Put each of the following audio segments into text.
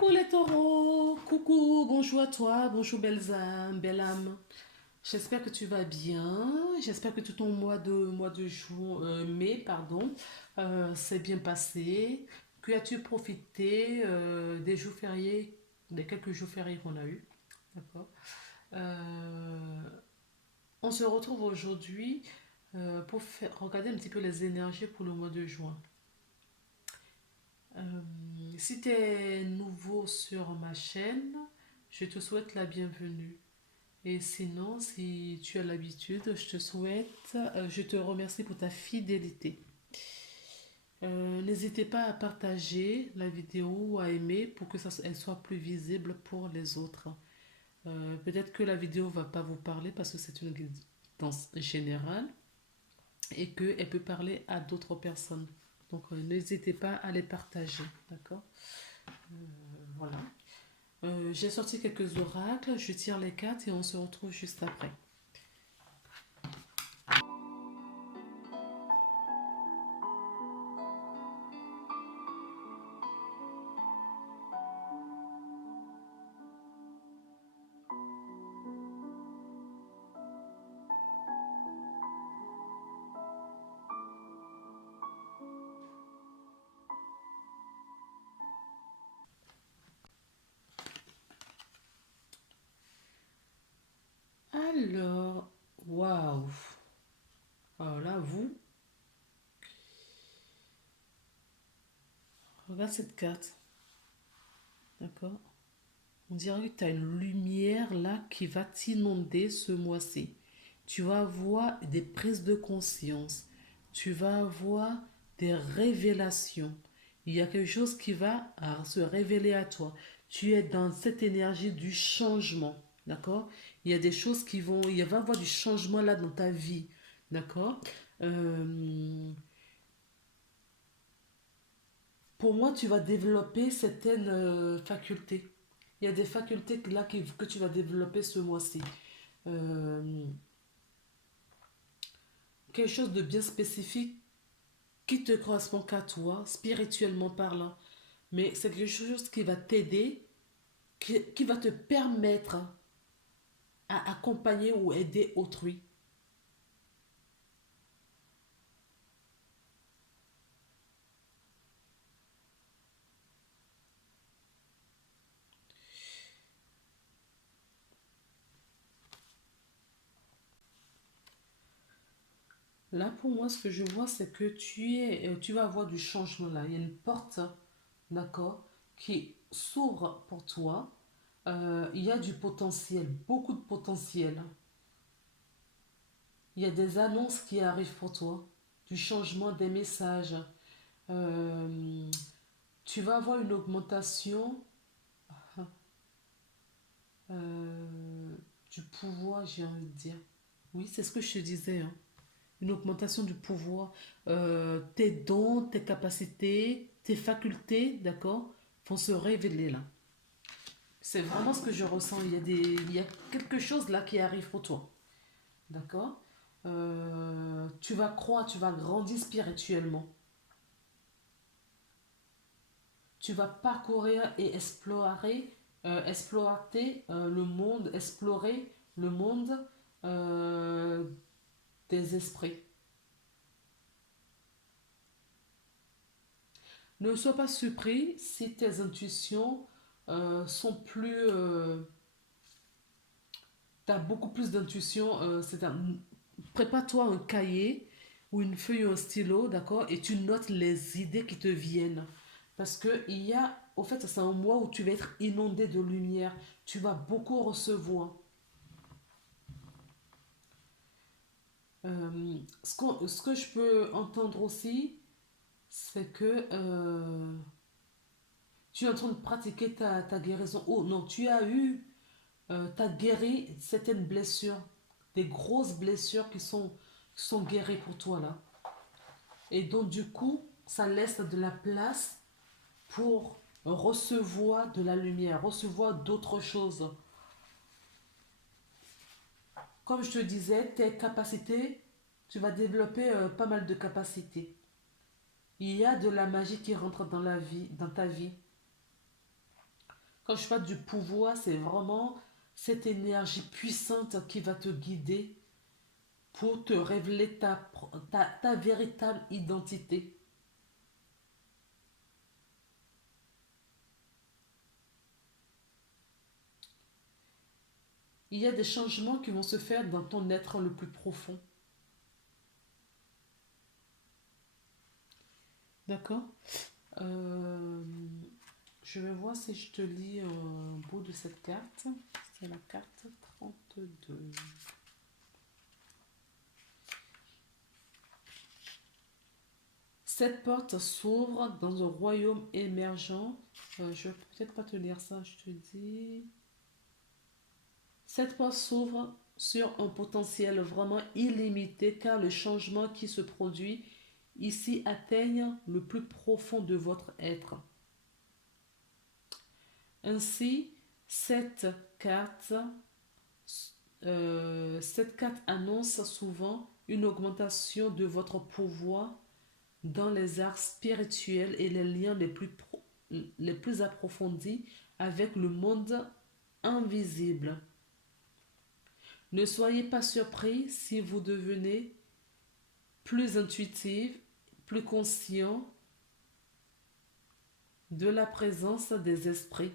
Coucou les taureaux, coucou, bonjour à toi, bonjour belles âmes, belle âme. J'espère que tu vas bien, j'espère que tout ton mois de juin, mai, pardon, s'est bien passé, que as-tu profité des jours fériés, des quelques jours fériés qu'on a eus, d'accord? Euh, on se retrouve aujourd'hui pour regarder un petit peu les énergies pour le mois de juin. Euh, Si tu es nouveau sur ma chaîne, je te souhaite la bienvenue. Et sinon, si tu as l'habitude, je te remercie pour ta fidélité. N'hésitez pas à partager la vidéo ou à aimer pour que elle soit plus visible pour les autres. Peut-être que la vidéo va pas vous parler parce que c'est une guidance générale et qu'elle peut parler à d'autres personnes. Donc, n'hésitez pas à les partager, d'accord? Voilà. J'ai sorti quelques oracles, je tire les cartes et on se retrouve juste après. Alors, waouh. Alors là, regarde cette carte, d'accord? On dirait que tu as une lumière là qui va t'inonder ce mois-ci. Tu vas avoir des prises de conscience. Tu vas avoir des révélations. Il y a quelque chose qui va se révéler à toi. Tu es dans cette énergie du changement, d'accord? Il y a des choses qui vont... Il va y avoir du changement là dans ta vie, d'accord? Euh, pour moi, tu vas développer certaines facultés. Il y a des facultés là que tu vas développer ce mois-ci. Euh, Quelque chose de bien spécifique qui te correspond qu'à toi, spirituellement parlant. Mais c'est quelque chose qui va t'aider, qui va te permettre à accompagner ou aider autrui. Là, pour moi, ce que je vois, c'est que tu vas avoir du changement là. Il y a une porte, d'accord, qui s'ouvre pour toi. Il y a du potentiel, beaucoup de potentiel. Il y a des annonces qui arrivent pour toi, du changement des messages. Euh, Tu vas avoir une augmentation euh, du pouvoir, j'ai envie de dire. Oui, c'est ce que je te disais, hein. Une augmentation du pouvoir. Tes dons, tes capacités, tes facultés, d'accord, vont se révéler là. C'est vraiment ce que je ressens. Il y a quelque chose là qui arrive pour toi. D'accord. Tu vas croître, tu vas grandir spirituellement. Tu vas parcourir et explorer le monde, explorer le monde euh, des esprits. Ne sois pas surpris si tes intuitions sont plus... tu as beaucoup plus d'intuition. Prépare-toi un cahier ou une feuille ou un stylo, d'accord? Et tu notes les idées qui te viennent. Parce que il y a, au fait, c'est un mois où tu vas être inondé de lumière. Tu vas beaucoup recevoir. Ce que je peux entendre aussi, c'est que tu es en train de pratiquer ta guérison. Oh non, tu as guéri certaines blessures, des grosses blessures qui sont guéries pour toi là. Et donc du coup, ça laisse de la place pour recevoir de la lumière, recevoir d'autres choses. Comme je te disais, tes capacités, tu vas développer pas mal de capacités. Il y a de la magie qui rentre dans la vie, dans ta vie. Quand je parle du pouvoir, c'est vraiment cette énergie puissante qui va te guider pour te révéler ta véritable identité. Il y a des changements qui vont se faire dans ton être le plus profond. D'accord. Euh, je vais voir si je te lis un bout de cette carte. C'est la carte 32. Cette porte s'ouvre dans un royaume émergent. Je vais peut-être pas te lire ça, je te dis. Cette porte s'ouvre sur un potentiel vraiment illimité car le changement qui se produit ici atteigne le plus profond de votre être. Ainsi, carte, cette carte annonce souvent une augmentation de votre pouvoir dans les arts spirituels et les liens les plus approfondis avec le monde invisible. Ne soyez pas surpris si vous devenez plus intuitif, plus conscient de la présence des esprits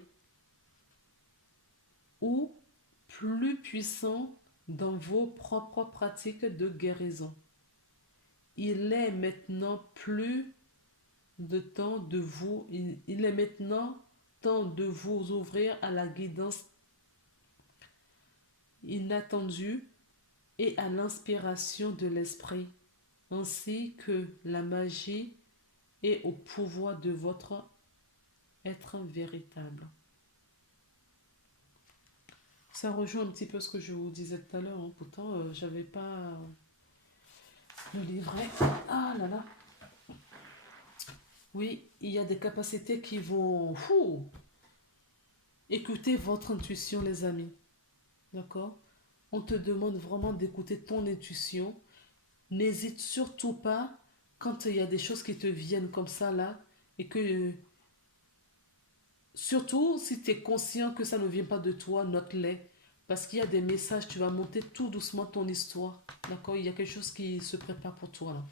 ou plus puissant dans vos propres pratiques de guérison. Il est maintenant plus de temps de vous, il est maintenant temps de vous ouvrir à la guidance inattendue et à l'inspiration de l'esprit, ainsi que la magie et au pouvoir de votre être véritable. Ça rejoint un petit peu ce que je vous disais tout à l'heure, hein. Pourtant j'avais pas le livret. Ah là là. Oui, il y a des capacités qui vont écouter votre intuition, les amis. D'accord. On te demande vraiment d'écouter ton intuition. N'hésite surtout pas quand il y a des choses qui te viennent comme ça là et que surtout si tu es conscient que ça ne vient pas de toi, note-les. Parce qu'il y a des messages, tu vas monter tout doucement ton histoire. D'accord. Il y a quelque chose qui se prépare pour toi là.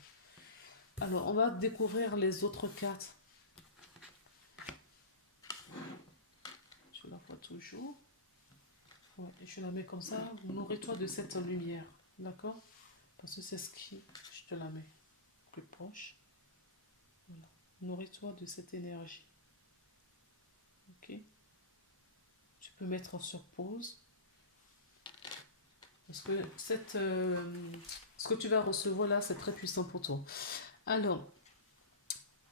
Alors, on va découvrir les autres cartes. Je la vois toujours. Ouais, je la mets comme ça. Nourris-toi de cette lumière. D'accord. Parce que c'est ce qui... Je te la mets plus proche. Voilà. Nourris-toi de cette énergie. Ok. Tu peux mettre sur pause. Parce que ce que tu vas recevoir là, c'est très puissant pour toi. Alors,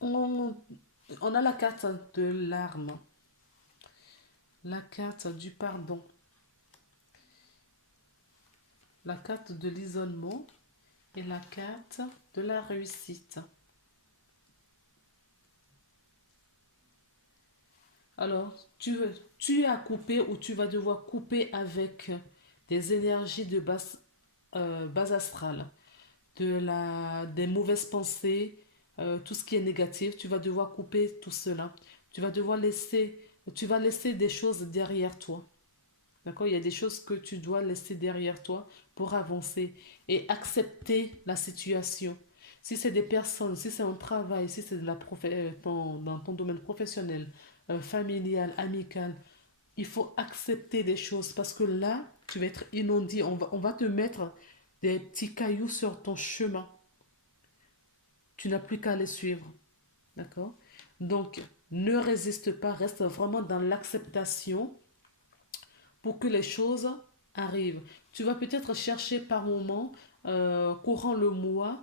on, on a la carte de l'arme. La carte du pardon. La carte de l'isolement. Et la carte de la réussite. Alors, tu as coupé ou tu vas devoir couper avec des énergies de base astrale, des mauvaises pensées, tout ce qui est négatif. Tu vas devoir couper tout cela. Tu vas devoir tu vas laisser des choses derrière toi. D'accord? Il y a des choses que tu dois laisser derrière toi pour avancer et accepter la situation. Si c'est des personnes, si c'est un travail, si c'est dans ton domaine professionnel, familial, amical, il faut accepter des choses parce que là, tu vas être inondé. On va te mettre des petits cailloux sur ton chemin. Tu n'as plus qu'à les suivre. D'accord? Donc, ne résiste pas, reste vraiment dans l'acceptation pour que les choses arrivent. Tu vas peut-être chercher par moment, courant le mois,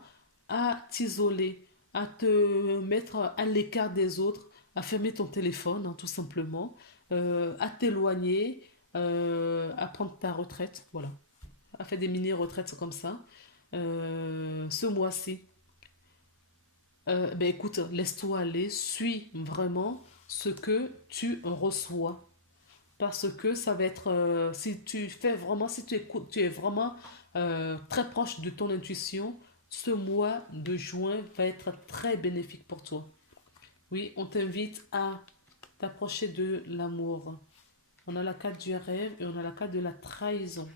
à t'isoler, à te mettre à l'écart des autres, à fermer ton téléphone, hein, tout simplement, à t'éloigner, à prendre ta retraite, voilà, à faire des mini-retraites comme ça. Ce mois-ci, ben écoute, laisse-toi aller, suis vraiment ce que tu reçois parce que ça va être si tu fais vraiment si tu écoutes tu es vraiment très proche de ton intuition, ce mois de juin va être très bénéfique pour toi. Oui, on t'invite à t'approcher de l'amour. On a la carte du rêve et on a la carte de la trahison.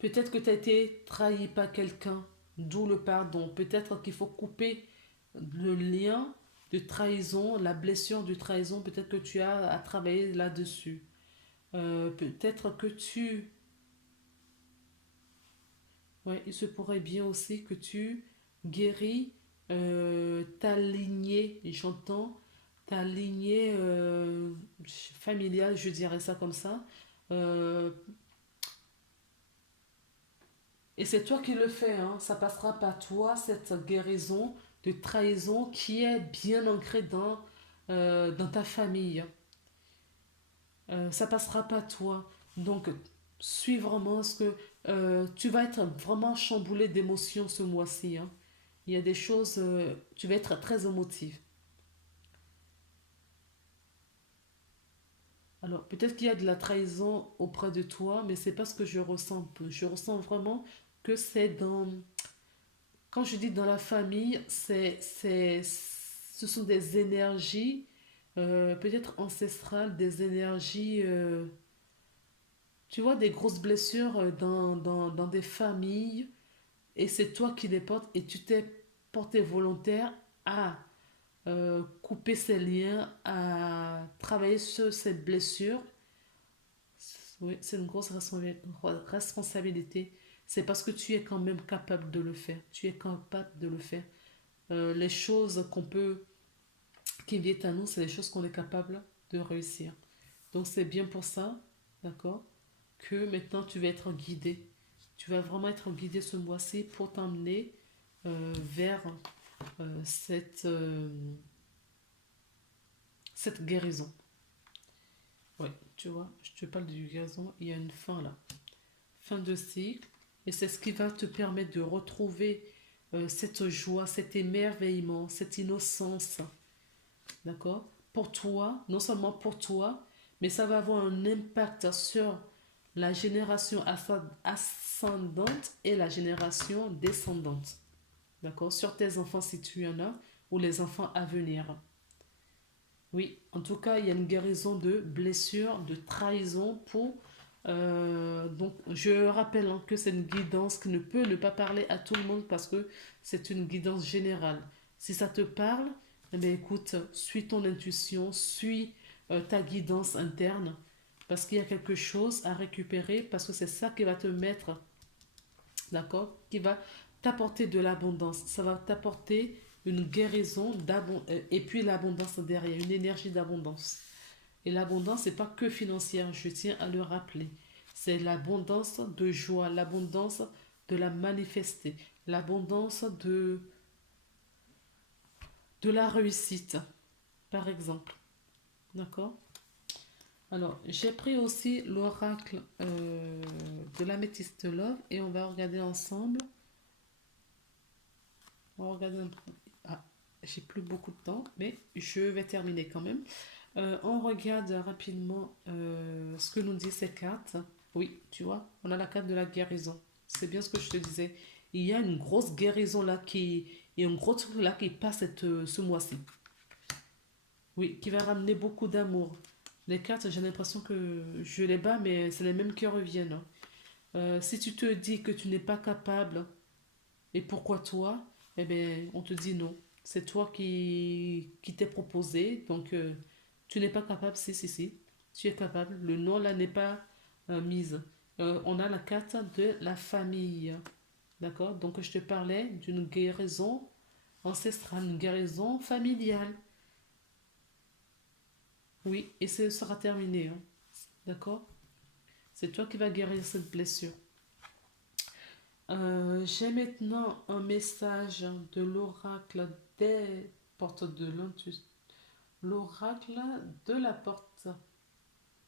Peut-être que tu as été trahi par quelqu'un, d'où le pardon. Peut-être qu'il faut couper le lien de trahison, la blessure de trahison. Peut-être que tu as à travailler là-dessus. Peut-être que tu... Ouais, il se pourrait bien aussi que tu guéris ta lignée, j'entends, ta lignée familiale, je dirais ça comme ça. Euh, et c'est toi qui le fais, hein. Ça passera par toi, cette guérison de trahison qui est bien ancrée dans ta famille. Ça passera pas toi. Donc, suis vraiment ce que tu vas être vraiment chamboulé d'émotions ce mois-ci, hein. Il y a des choses, tu vas être très émotive. Alors, peut-être qu'il y a de la trahison auprès de toi, mais c'est pas ce que je ressens. Je ressens vraiment que c'est dans, quand je dis dans la famille, ce sont des énergies, peut-être ancestrales, des énergies. Tu vois, des grosses blessures dans des familles et c'est toi qui les portes et tu t'es porté volontaire à couper ces liens, à travailler sur ces blessures. Oui, c'est une grosse responsabilité. C'est parce que tu es quand même capable de le faire. Tu es capable de le faire. Les choses qui viennent à nous, c'est les choses qu'on est capable de réussir. Donc c'est bien pour ça, d'accord, que maintenant tu vas être guidé. Tu vas vraiment être guidé ce mois-ci pour t'emmener vers cette guérison. Ouais, tu vois, je te parle de guérison, il y a une fin là. Fin de cycle. Et c'est ce qui va te permettre de retrouver cette joie, cet émerveillement, cette innocence. D'accord? Pour toi, non seulement pour toi, mais ça va avoir un impact sur la génération ascendante et la génération descendante. D'accord? Sur tes enfants si tu en as, ou les enfants à venir. Oui, en tout cas, il y a une guérison de blessures, de trahison pour... donc, je rappelle hein, que c'est une guidance qui ne peut ne pas parler à tout le monde parce que c'est une guidance générale. Si ça te parle, eh bien, écoute, suis ton intuition, suis ta guidance interne parce qu'il y a quelque chose à récupérer parce que c'est ça qui va te mettre, d'accord, qui va t'apporter de l'abondance. Ça va t'apporter une guérison et puis l'abondance derrière, une énergie d'abondance. Et l'abondance, c'est pas que financière, je tiens à le rappeler. C'est l'abondance de joie, l'abondance de la manifester, l'abondance de la réussite, par exemple. D'accord? Alors, j'ai pris aussi l'oracle de l'améthyste love et on va regarder ensemble. On va regarder un peu. Ah, j'ai plus beaucoup de temps, mais je vais terminer quand même. On regarde rapidement ce que nous dit ces cartes. Oui, tu vois, on a la carte de la guérison. C'est bien ce que je te disais. Il y a une grosse guérison là qui... Il y a un gros truc là qui passe ce mois-ci. Oui, qui va ramener beaucoup d'amour. Les cartes, j'ai l'impression que je les bats, mais c'est les mêmes qui reviennent, hein. Si tu te dis que tu n'es pas capable, et pourquoi toi? Eh bien, on te dit non. C'est toi qui t'es proposé, donc tu n'es pas capable, si. Tu es capable. Le non là n'est pas mise. On a la carte de la famille. D'accord? Donc je te parlais d'une guérison ancestrale, une guérison familiale. Oui, et ce sera terminé, hein. D'accord? C'est toi qui vas guérir cette blessure. J'ai maintenant un message de l'oracle des portes de l'intuition. L'oracle de la porte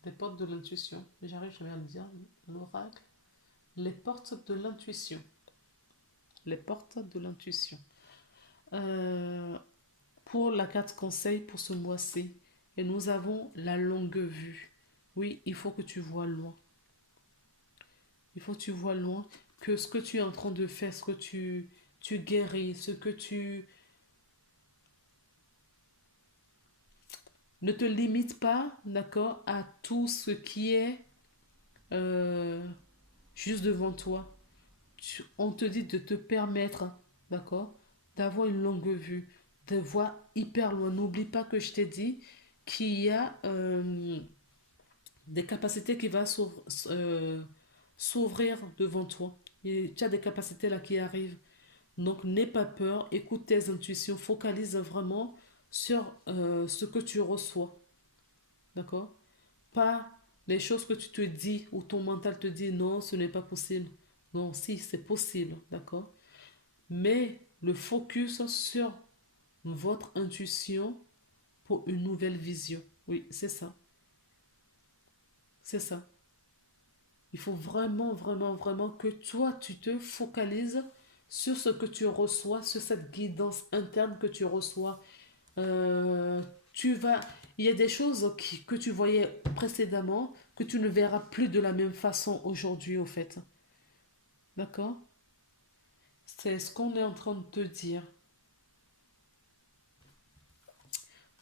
des portes de l'intuition. J'arrive jamais à le dire. L'oracle. Les portes de l'intuition. Les portes de l'intuition. Euh, pour la carte conseil pour ce mois-ci. Et nous avons la longue vue. Oui, il faut que tu vois loin. Il faut que tu vois loin que ce que tu es en train de faire, ce que tu guéris, ce que tu... Ne te limite pas, d'accord, à tout ce qui est euh, juste devant toi. On te dit de te permettre, d'accord, d'avoir une longue vue, de voir hyper loin. N'oublie pas que je t'ai dit qu'il y a des capacités qui vont s'ouvrir devant toi. Et tu as des capacités là qui arrivent. Donc n'aie pas peur, écoute tes intuitions, focalise vraiment sur ce que tu reçois. D'accord? Pas les choses que tu te dis ou ton mental te dit non, ce n'est pas possible. Non, si, c'est possible. D'accord? Mais le focus sur votre intuition pour une nouvelle vision. Oui, c'est ça. C'est ça. Il faut vraiment, vraiment, vraiment que toi, tu te focalises sur ce que tu reçois, sur cette guidance interne que tu reçois. Euh, tu vas, il y a des choses que tu voyais précédemment que tu ne verras plus de la même façon aujourd'hui, au fait. D'accord? C'est ce qu'on est en train de te dire.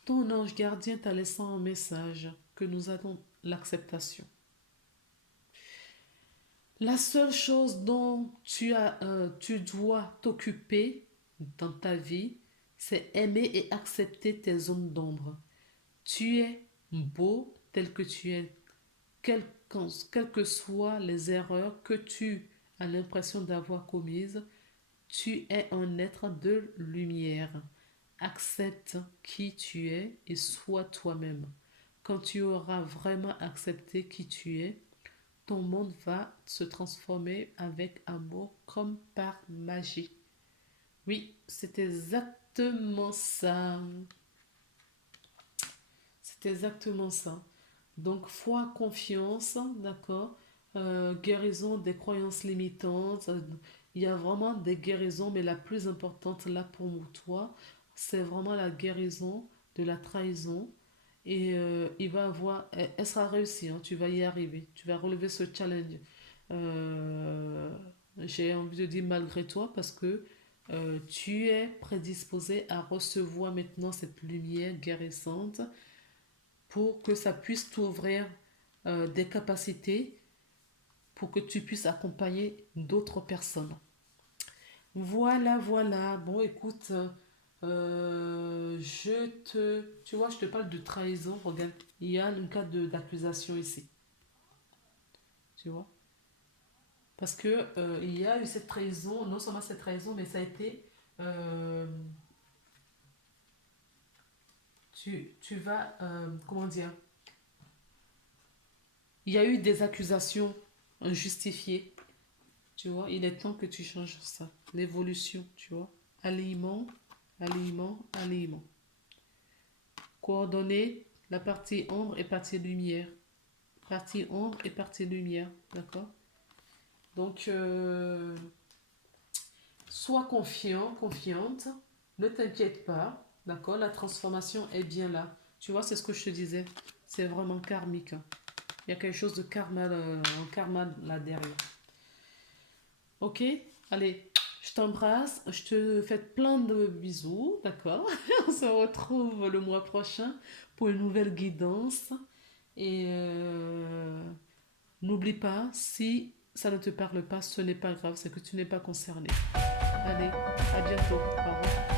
Ton ange gardien t'a laissé un message que nous avons l'acceptation. La seule chose dont tu dois t'occuper dans ta vie, c'est aimer et accepter tes zones d'ombre. Tu es beau tel que tu es, quelles que soient les erreurs que tu as l'impression d'avoir commises, tu es un être de lumière. Accepte qui tu es et sois toi-même. Quand tu auras vraiment accepté qui tu es, ton monde va se transformer avec amour comme par magie. Oui, c'est exactement ça. C'est exactement ça. Donc, foi, confiance, d'accord. Guérison des croyances limitantes. Il y a vraiment des guérisons, mais la plus importante là pour toi, c'est vraiment la guérison de la trahison. Et il va avoir, elle sera réussie, hein, tu vas y arriver. Tu vas relever ce challenge. Euh, j'ai envie de dire malgré toi parce que tu es prédisposé à recevoir maintenant cette lumière guérissante pour que ça puisse t'ouvrir des capacités pour que tu puisses accompagner d'autres personnes. Voilà, voilà. Bon, écoute, tu vois, je te parle de trahison. Regarde, il y a un cas d'accusation ici. Tu vois? Parce que il y a eu cette trahison, non seulement cette trahison, mais ça a été, euh, tu vas, comment dire, il y a eu des accusations injustifiées. Tu vois, il est temps que tu changes ça. L'évolution, tu vois. Alignement, alignement, alignement. Coordonner la partie ombre et partie lumière. Partie ombre et partie lumière. D'accord? Donc, sois confiant, confiante. Ne t'inquiète pas. D'accord? La transformation est bien là. Tu vois, c'est ce que je te disais. C'est vraiment karmique, hein. Il y a quelque chose de karma, un karma là derrière. Ok? Allez, je t'embrasse, je te fais plein de bisous, d'accord? On se retrouve le mois prochain pour une nouvelle guidance. Et n'oublie pas, si ça ne te parle pas, ce n'est pas grave, c'est que tu n'es pas concerné. Allez, à bientôt. Au revoir.